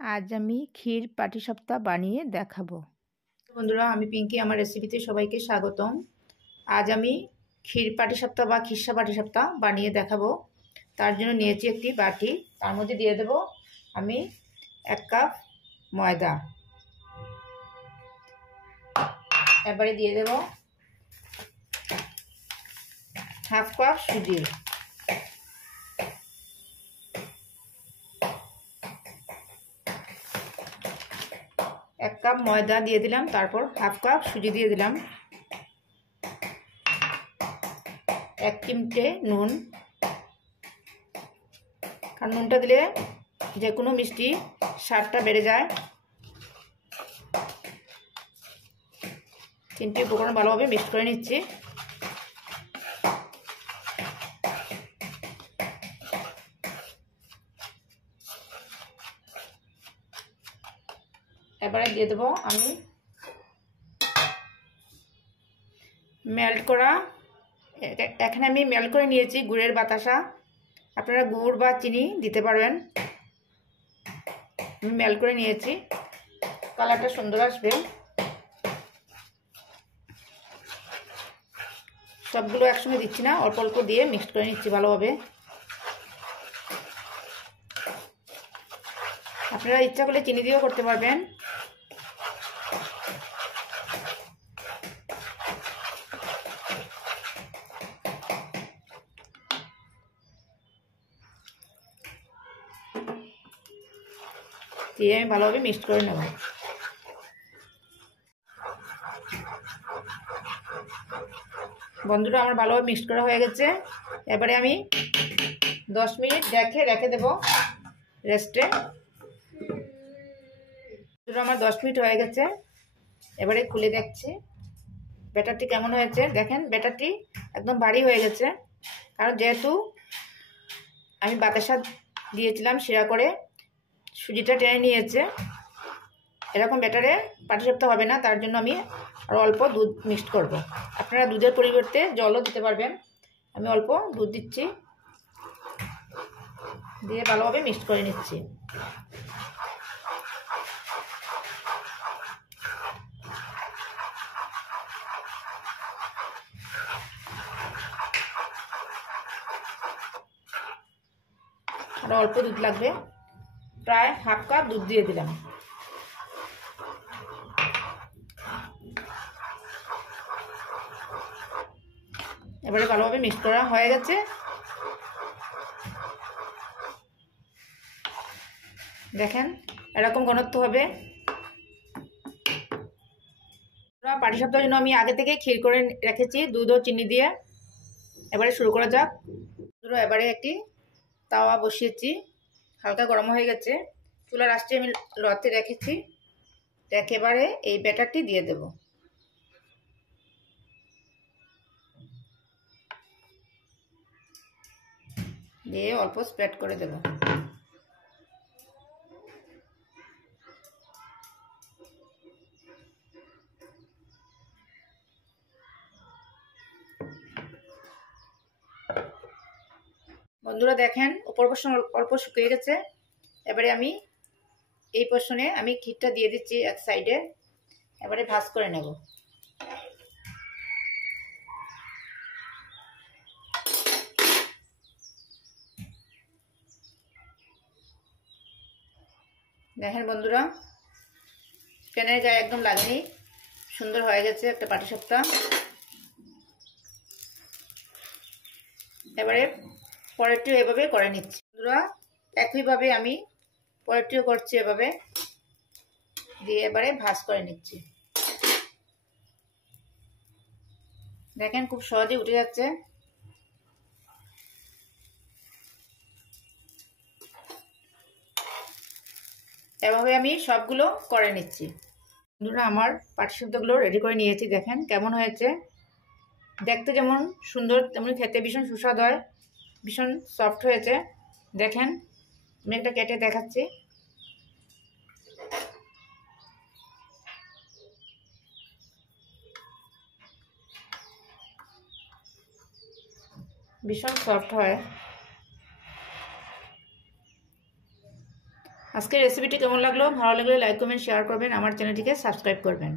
আজ আমি ক্ষীর পাটিসাপটা বানিয়ে দেখাবো। বন্ধুরা, আমি পিঙ্কি, আমার রেসিপিতে সবাইকে স্বাগতম। আজ আমি ক্ষীর পাটিসাপটা বা খিরসা পাটিসাপটা বানিয়ে দেখাবো। তার জন্য নিয়েছি একটি বাটি, তার মধ্যে দিয়ে দেব আমি 1 কাপ ময়দা, এবারে দিয়ে দেব 1/2 কাপ সুজি, 1 কাপ ময়দা দিয়ে দিলাম, তারপর 1/2 কাপ সুজি দিয়ে দিলাম, 1 চিমটে নুন, কারণ নুনটা দিলে যে কোনো মিষ্টি স্বাদটা বেড়ে যায়। 3টি উপকরণ ভালোভাবে মিক্স করে নিচ্ছি। এবারে দিয়ে দেবো আমি মেল্ট করা, এখানে আমি মেল্ট করে নিয়েছি গুড়ের বাতাসা। আপনারা গুড় বা চিনি দিতে পারবেন। আমি মেল্ট করে নিয়েছি, কালারটা সুন্দর আসবে। সবগুলো একসঙ্গে দিচ্ছি না, অল্প অল্প দিয়ে মিক্সড করে নিচ্ছি ভালোভাবে। আপনারা ইচ্ছা করলে চিনি দিয়েও করতে পারবেন। দিয়ে আমি ভালোভাবে মিক্সড করে নেব। বন্ধুরা, আমার ভালোভাবে মিক্সড করা হয়ে গেছে। এবারে আমি 10 মিনিট রেখে দেব রেস্টে। আমার 10 মিনিট হয়ে গেছে। এবারে খুলে দেখছি ব্যাটারটি কেমন হয়েছে। দেখেন, ব্যাটারটি একদম ভারী হয়ে গেছে, কারণ যেহেতু আমি বাতাসা দিয়েছিলাম, শিরা করে সুজিটা টেনে নিয়েছে। এরকম ব্যাটারে পাটিসাপটা হবে না, তার জন্য আমি আরও অল্প দুধ মিক্সড করব। আপনারা দুধের পরিবর্তে জলও দিতে পারবেন। আমি অল্প দুধ দিচ্ছি, দিয়ে ভালোভাবে মিক্সড করে নিচ্ছি। আরও অল্প দুধ লাগবে, প্রায় 1/2 কাপ দুধ দিয়ে দিলাম। এবারে ভালোভাবে মিক্স করা হয়ে গেছে। দেখেন, এরকম ঘনত্ব হবে। পাটিসাপটার জন্য আমি আগে থেকে ক্ষীর করে রেখেছি দুধ ও চিনি দিয়ে। এবারে শুরু করা যাক। এবারে একটি তাওয়া বসিয়েছি, হালকা গরম হয়ে গেছে। চুলার আঁচটি আমি লতে রেখেছি। একেবারে এই ব্যাটারটি দিয়ে দেব। দিয়ে অল্প স্প্রেড করে দেব। বন্ধুরা দেখেন, উপর পোর্শন অল্প শুকিয়ে গেছে। এবারে আমি এই পোর্শনে আমি ক্ষীরটা দিয়ে দিচ্ছি এক সাইডে। এবারে ভাঁজ করে নেব। দেখেন বন্ধুরা, প্যানের গায়ে একদম লাগেনি, সুন্দর হয়ে গেছে একটা পাটিসাপটা। এবারে পরেরটিও এভাবে করে নিচ্ছি। বন্ধুরা, একইভাবে আমি পরেরটিও করছি এভাবে, দিয়ে এবারে ভাঁজ করে নিচ্ছি। দেখেন, খুব সহজে উঠে যাচ্ছে। এভাবে আমি সবগুলো করে নিচ্ছি। বন্ধুরা, আমার পাটিসাপটাগুলো রেডি করে নিয়েছি। দেখেন কেমন হয়েছে। দেখতে যেমন সুন্দর, তেমনি খেতে ভীষণ সুস্বাদু হয়, ভীষণ সফট হয়েছে। দেখেন, আমি একটা কেটে দেখাচ্ছি। ভীষণ সফট হয়। আজকের রেসিপিটি কেমন লাগলো? ভালো লাগলে লাইক কমেন্ট শেয়ার করবেন, আমার চ্যানেলটিকে সাবস্ক্রাইব করবেন।